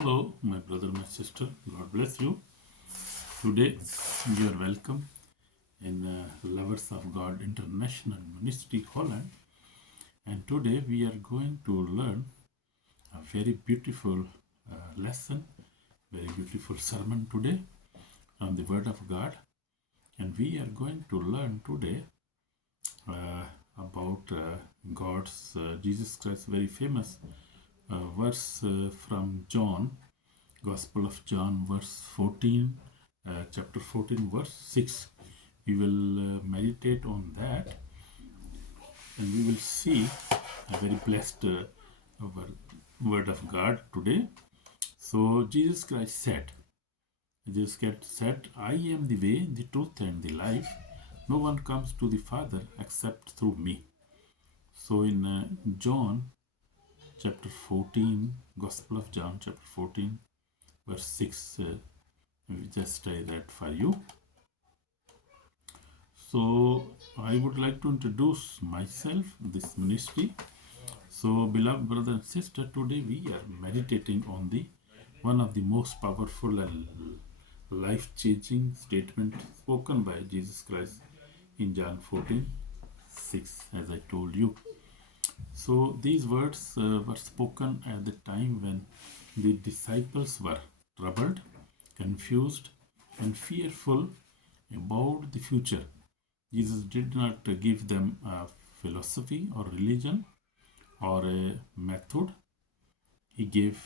Hello, my brother, my sister. God bless you. Today, you are welcome in Lovers of God International Ministry Holland. And today, we are going to learn a very beautiful lesson, very beautiful sermon today from the Word of God. And we are going to learn today uh, about God's Jesus Christ, very famous verse from John, Gospel of John, verse 14, chapter 14, verse 6. We will meditate on that and we will see a very blessed word of God today. So Jesus Christ said, I am the way, the truth, and the life. No one comes to the Father except through me. So in John chapter 14, Gospel of John chapter 14, verse 6, we just try that for you. So I would like to introduce myself, this ministry. So beloved brother and sister, today we are meditating on the one of the most powerful and life-changing statement spoken by Jesus Christ in John 14:6, as I told you. So these words were spoken at the time when the disciples were troubled, confused, and fearful about the future. Jesus did not give them a philosophy or religion or a method. He gave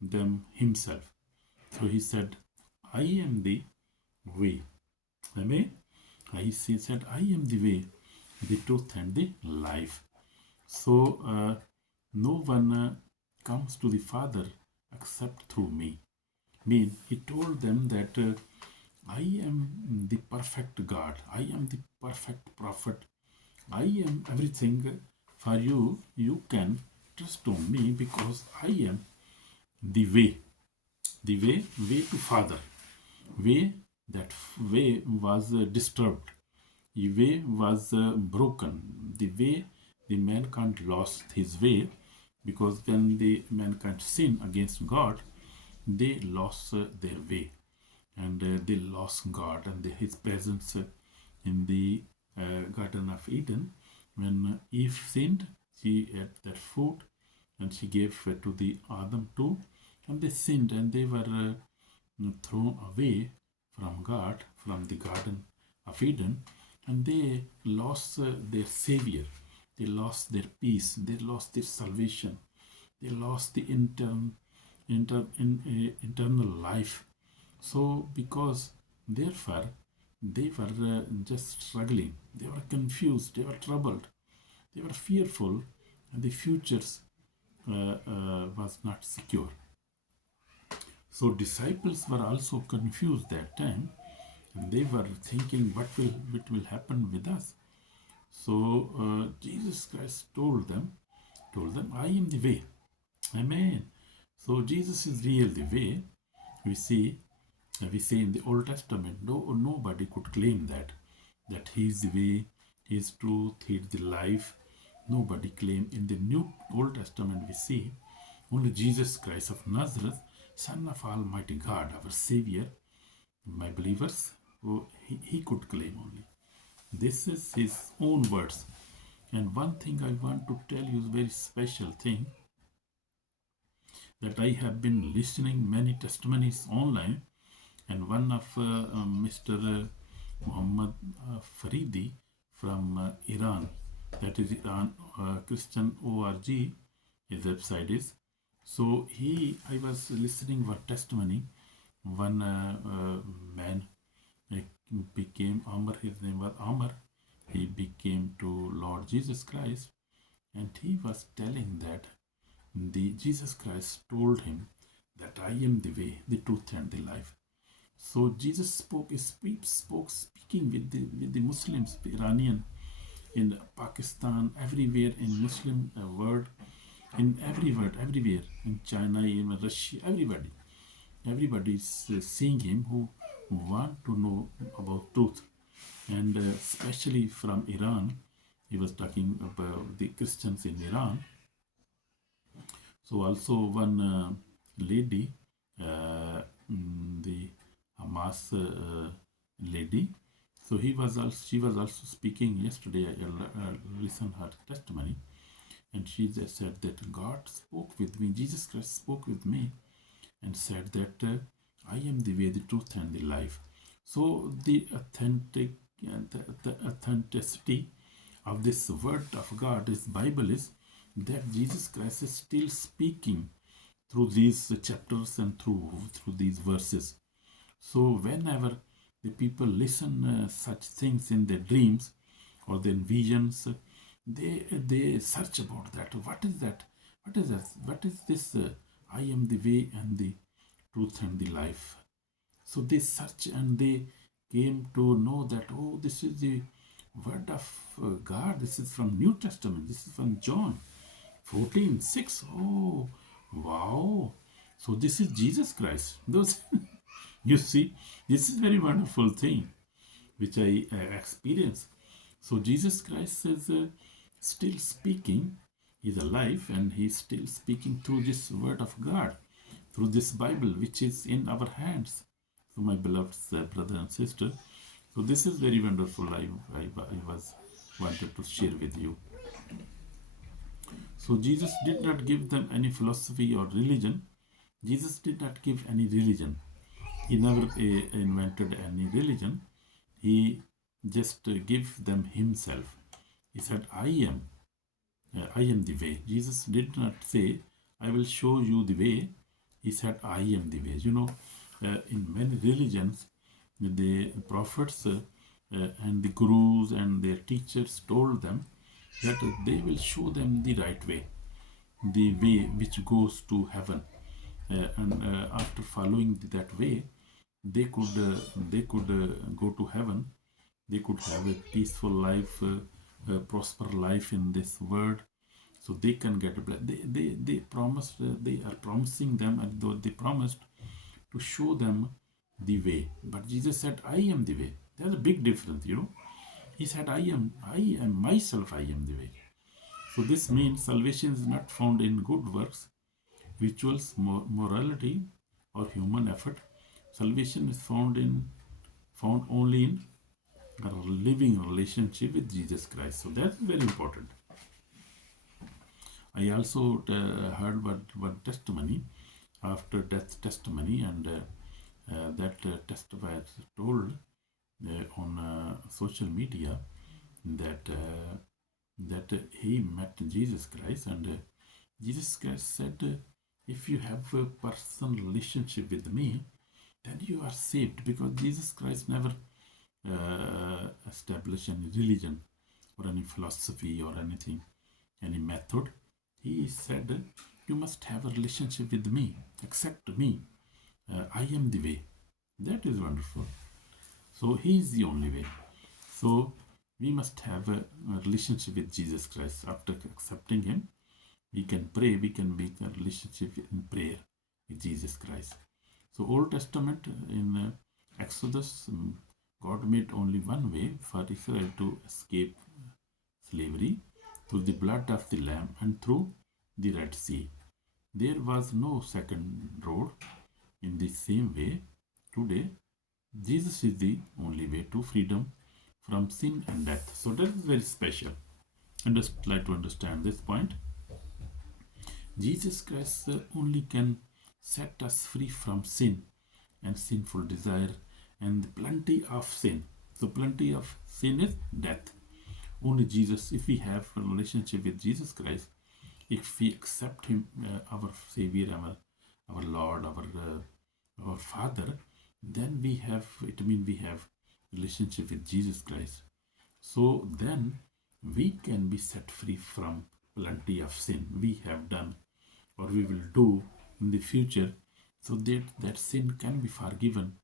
them himself. So he said, I am the way. Amen. He said, I am the way, the truth, and the life. So no one comes to the Father except through me. He told them that I am the perfect God. I am the perfect prophet. I am everything for you. You can trust on me because I am the way. The way to Father. That way was disturbed. The way was broken. The way the mankind lost his way, because when the mankind sinned against God, they lost their way, and they lost God and his presence in the Garden of Eden. When Eve sinned, she ate that fruit and she gave to the Adam too, and they sinned and they were thrown away from God, from the Garden of Eden, and they lost their Savior. They lost their peace. They lost their salvation. They lost the internal life. So, because therefore they were just struggling, they were confused, they were troubled, they were fearful, and the futures was not secure. So disciples were also confused that time, and they were thinking, what will happen with us? So Jesus Christ told them, I am the way. Amen. So Jesus is real the way. We say in the Old Testament, nobody could claim that he is the way, he is truth, he is the life. Nobody claimed. In the New Old Testament, we see only Jesus Christ of Nazareth, Son of Almighty God, our Savior, my believers, who he could claim only. This is his own words. And one thing I want to tell you is a very special thing, that I have been listening many testimonies online, and one of Mr. Muhammad Faridi from Iran, that is Iran Christian org, his website is. So I was listening for testimony. One man became Amr, his name was Amr. He became to Lord Jesus Christ, and he was telling that the Jesus Christ told him that I am the way, the truth, and the life. So Jesus speaking with the Muslims, the Iranian, in Pakistan, everywhere in Muslim world, in everywhere, in China, in Russia, everybody is seeing him who want to know about truth, and especially from Iran. He was talking about the Christians in Iran. So also one lady the Hamas lady. So she was also speaking yesterday. I listened her testimony, and she just said that God spoke with me. Jesus Christ spoke with me, and said that I am the way, the truth, and the life. So the authenticity of this word of God, this Bible, is that Jesus Christ is still speaking through these chapters and through these verses. So whenever the people listen such things in their dreams or their visions, they search about that. What is that? What is that? What is this? I am the way and the truth and the life. So they search and they came to know that, oh, this is the word of God. This is from New Testament. This is from John 14:6. Oh, wow. So this is Jesus Christ. Those, you see, this is very wonderful thing which I experience. So Jesus Christ is still speaking. He's alive and he's still speaking through this word of God, through this Bible which is in our hands. So my beloved brother and sister, so this is very wonderful. I was wanted to share with you. So Jesus did not give them any philosophy or religion. Jesus did not give any religion. He never invented any religion. He just gave them himself. He said, I am the way. Jesus did not say, I will show you the way. He said, I am the way. You know, in many religions, the prophets and the gurus and their teachers told them that they will show them the right way, the way which goes to heaven. And after following that way, they could go to heaven. They could have a peaceful life, a prosper life in this world, so they can get a blessing. They promised. They are promising them, and though they promised to show them the way. But Jesus said, "I am the way." There's a big difference, you know. He said, I am myself. I am the way." So this means salvation is not found in good works, rituals, morality, or human effort. Salvation is found only in a living relationship with Jesus Christ. So that's very important. I also heard one testimony after death testimony, and that testifier told on social media that he met Jesus Christ, and Jesus Christ said, "If you have a personal relationship with me, then you are saved," because Jesus Christ never established any religion or any philosophy or anything, any method. He said, "You must have a relationship with me, accept me. I am the way." That is wonderful. So he is the only way. So we must have a relationship with Jesus Christ. After accepting him, we can pray, we can make a relationship in prayer with Jesus Christ. So Old Testament in Exodus, God made only one way for Israel to escape slavery, through the blood of the Lamb and through the Red Sea. There was no second road. In the same way, today, Jesus is the only way to freedom from sin and death. So that is very special. And just like to understand this point, Jesus Christ only can set us free from sin and sinful desire and plenty of sin. So plenty of sin is death. Only Jesus, if we have a relationship with Jesus Christ, if we accept him, our Savior, our Lord, our Father, then we have, it means we have relationship with Jesus Christ. So then we can be set free from plenty of sin we have done or we will do in the future, so that sin can be forgiven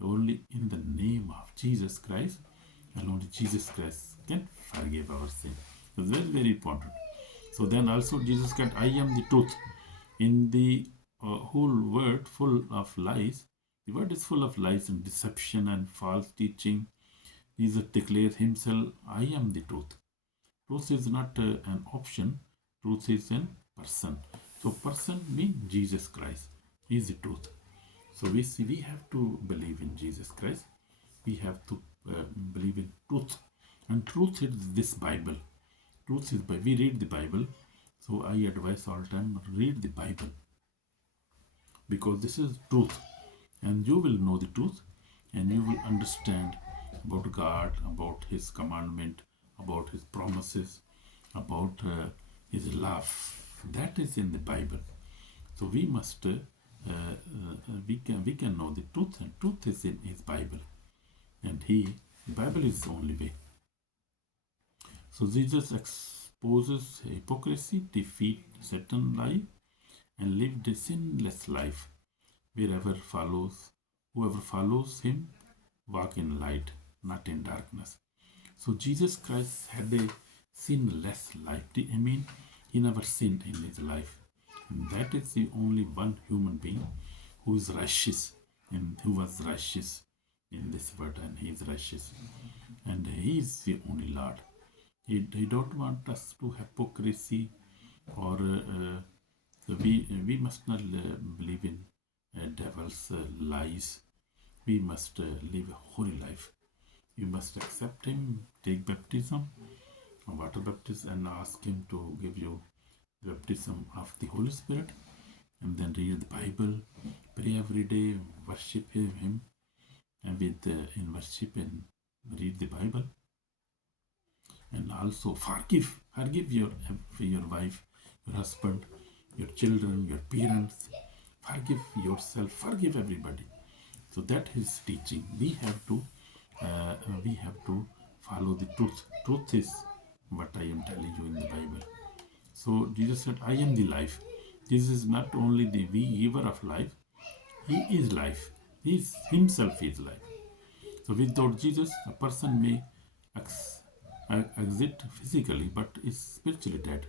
only in the name of Jesus Christ, and only Jesus Christ can forgive our sin. So that's very important. So then also Jesus said, "I am the truth." In the whole word full of lies, the word is full of lies and deception and false teaching. Jesus declares himself, "I am the truth." Truth is not an option. Truth is a person. So person means Jesus Christ. He is the truth. So we see we have to believe in Jesus Christ. We have to believe in truth. And truth is this Bible. Truth is by we read the Bible. So I advise all time read the Bible because this is truth. And you will know the truth and you will understand about God, about His commandment, about His promises, about His love. That is in the Bible. So we must we can know the truth, and truth is in His Bible, and the Bible is the only way. So Jesus exposes hypocrisy, defeat Satan lie, and lived a sinless life. Whoever follows Him, walk in light, not in darkness. So Jesus Christ had a sinless life. I mean, He never sinned in His life. And that is the only one human being who is righteous and who was righteous in this world, and He is righteous. And He is the only Lord. He don't want us to hypocrisy or we must not believe in devil's lies. We must live a holy life. You must accept Him, take baptism, water baptism, and ask Him to give you the baptism of the Holy Spirit, and then read the Bible, pray every day, worship Him, and in worship and read the Bible, and also forgive your wife, your husband, your children, your parents. Forgive yourself, forgive everybody. So that is teaching. We have to follow the truth. Truth is what I am telling you in the Bible. So Jesus said, I am the life. Jesus is not only the giver of life, He is life. Himself is life. So without Jesus, a person may exist physically but is spiritually dead.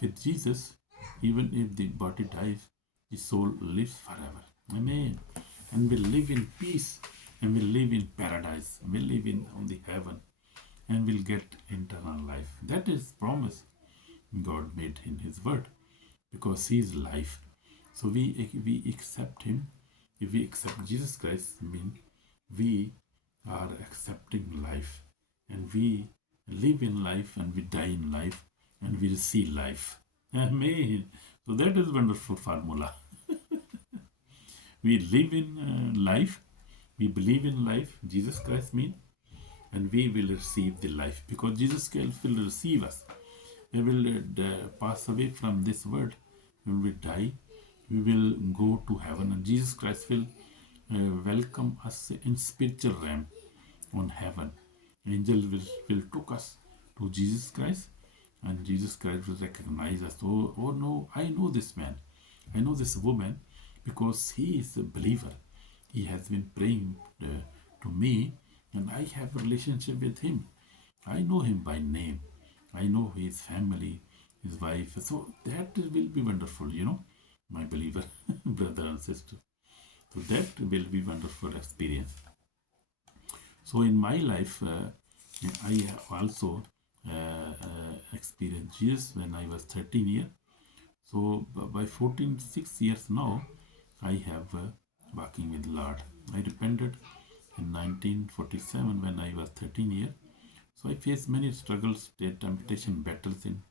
With Jesus, even if the body dies, the soul lives forever. Amen. And will live in peace, and will live in paradise, will live on the heaven, and will get eternal life. That is promise God made in His word, because He is life. So we accept Him. If we accept Jesus Christ, mean we are accepting life, and we live in life, and we die in life, and we receive life. Amen. So that is wonderful formula. We live in life, we believe in life, Jesus Christ means, and we will receive the life, because Jesus Christ will receive us. We will pass away from this world. When we die, we will go to heaven, and Jesus Christ will welcome us in spiritual realm on heaven. Angel will took us to Jesus Christ, and Jesus Christ will recognize us. Oh no, I know this man, I know this woman, because he is a believer. He has been praying to me, and I have a relationship with him. I know him by name. I know his family, his wife. So that will be wonderful, my believer, brother and sister. So that will be wonderful experience. So in my life, I also experienced Jesus when I was 13 years. So by 6 years now, I have walking with Lord. I repented in 1947 when I was 13 years. So I faced many struggles, temptation, battles in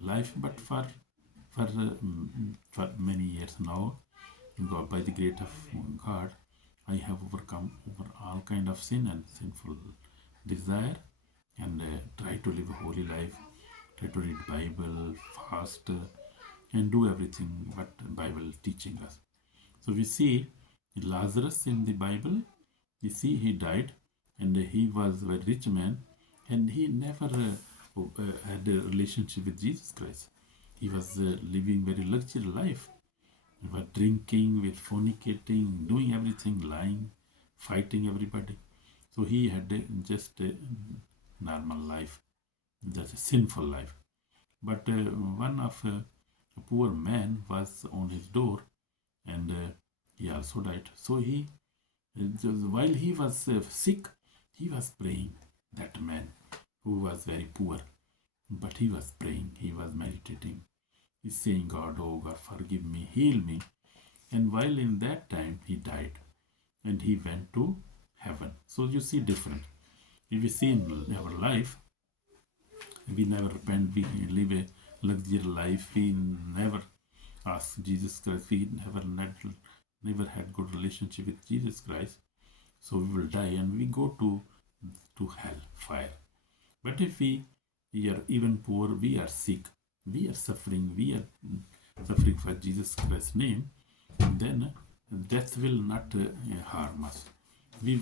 life, but for many years now, God, by the grace of God, I have overcome over all kind of sin and sinful desire, and try to live a holy life, try to read Bible, fast, and do everything what Bible is teaching us. So we see Lazarus in the Bible. You see, he died, and he was a very rich man, and he never had a relationship with Jesus Christ. He was living very luxury life. He was drinking, with fornicating, doing everything, lying, fighting everybody. So he had just a normal life, just a sinful life. But one of a poor man was on his door, and he also died. So while he was sick, he was praying. That man who was very poor, but he was praying, he was meditating. He's saying, God, oh God, forgive me, heal me. And while in that time, he died and he went to heaven. So you see different. If we see in our life, we never repent, we live a luxurious life, we never ask Jesus Christ, we never had good relationship with Jesus Christ, so we will die and we go to hell, fire. But if we are even poor, we are sick, we are suffering for Jesus Christ's name, then death will not harm us. We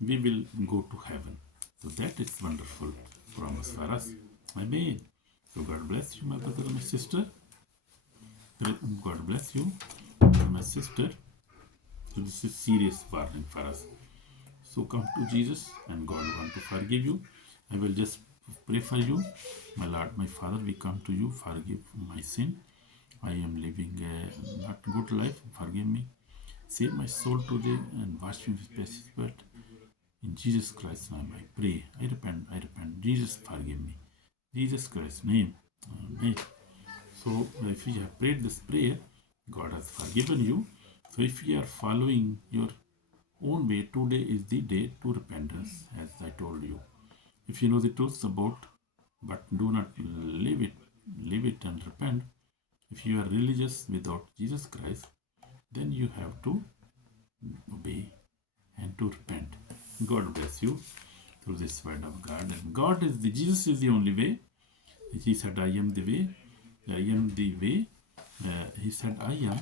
will go to heaven. So that is wonderful promise for us. Amen. So God bless you, my brother and my sister. God bless you, my sister. So this is serious warning for us. So come to Jesus and God want to forgive you. I will just pray for you. My Lord, my Father, we come to you. Forgive my sin. I am living a not good life. Forgive me. Save my soul today and wash me with precious blood. In Jesus Christ's name I pray. I repent. Jesus, forgive me. Jesus Christ's name. Amen. So if you have prayed this prayer, God has forgiven you. So if you are following your own way, today is the day to repentance, as I told you. If you know the truth about, but do not live it and repent. If you are religious without Jesus Christ, then you have to obey and to repent. God bless you through this word of God. And Jesus is the only way. He said, I am the way. I am the way. He said, I am.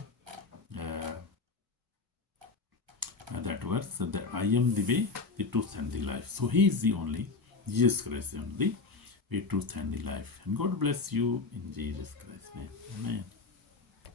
That verse, that I am the way, the truth, and the life. So He is the only, Jesus Christ, the only way, truth, and the life. And God bless you in Jesus Christ's name. Amen.